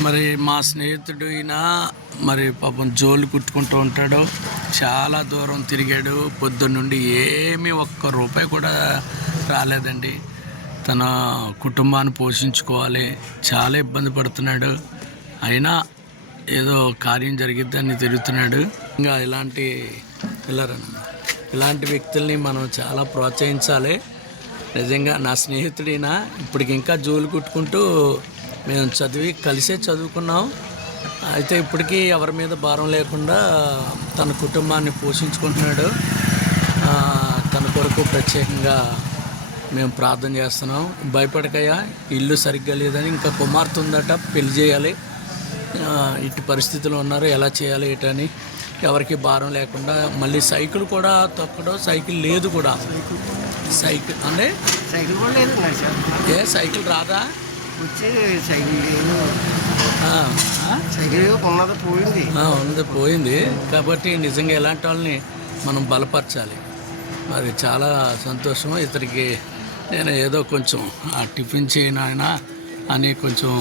మరి మా స్నేహితుడు ఈయన మరి పాపం జోలు కుట్టుకుంటూ ఉంటాడు. చాలా దూరం తిరిగాడు. పొద్దున్న నుండి ఏమీ ఒక్క రూపాయి కూడా రాలేదండి. తన కుటుంబాన్ని పోషించుకోవాలి. చాలా ఇబ్బంది పడుతున్నాడు. అయినా ఏదో కార్యం జరిగిద్దని తిరుగుతున్నాడు. ఇంకా ఇలాంటి పిల్లరన్న ఇలాంటి వ్యక్తుల్ని మనం చాలా ప్రోత్సహించాలి. నిజంగా నా స్నేహితుడైనా ఇప్పటికి ఇంకా జోలు కుట్టుకుంటూ మేము చదివి కలిసే చదువుకున్నాం. అయితే ఇప్పటికీ ఎవరి మీద భారం లేకుండా తన కుటుంబాన్ని పోషించుకుంటున్నాడు. తన కొరకు ప్రత్యేకంగా మేము ప్రార్థన చేస్తున్నాం. భయపడకయ్యా ఇల్లు సరిగ్గా లేదని ఇంకా కుమార్తె ఉందట పెళ్ళి చేయాలి. ఇటు పరిస్థితులు ఉన్నారు ఎలా చేయాలి ఏంటని ఎవరికి భారం లేకుండా. మళ్ళీ సైకిల్ కూడా తొక్కడం సైకిల్ లేదు కూడా. సైకిల్ అంటే? సైకిల్ కూడా లేదు ఏ సైకిల్ రాదా? వచ్చి సైకిల్? సైకిల్ ఉన్నది పోయింది. ఉంది పోయింది. కాబట్టి నిజంగా ఇలాంటి వాళ్ళని మనం బలపరచాలి. మరి చాలా సంతోషం. ఇతనికి నేను ఏదో కొంచెం ఆ టిఫిన్ చేయను ఆయన అని కొంచెం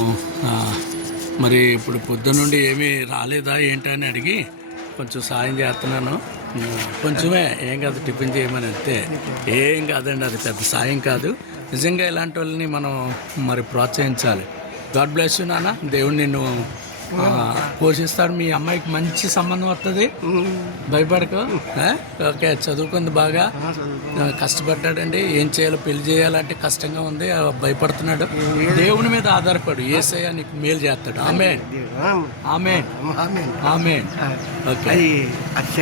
మరి ఇప్పుడు పొద్దు నుండి ఏమీ రాలేదా ఏంటి అని అడిగి కొంచెం సాయం చేస్తున్నాను. కొంచెమే ఏం కాదు టిఫిన్ చేయమని అంతే ఏం కాదండి అది పెద్ద సాయం కాదు. నిజంగా ఇలాంటి వాళ్ళని మనం మరి ప్రోత్సహించాలి. గాడ్ బ్లెస్ యూ నాన్న దేవుడు నిన్ను పోషిస్తాడు. మీ అమ్మాయికి మంచి సంబంధం వస్తుంది భయపడకు? ఓకే చదువుకుంది బాగా. కష్టపడ్డాడండి. ఏం చేయాలో పెళ్ళి చేయాలంటే కష్టంగా ఉంది భయపడుతున్నాడు. దేవుని మీద ఆధారపడు. ఏసయ్య నీకు మేలు చేస్తాడు. ఆమె ఆమె ఆమె ఓకే.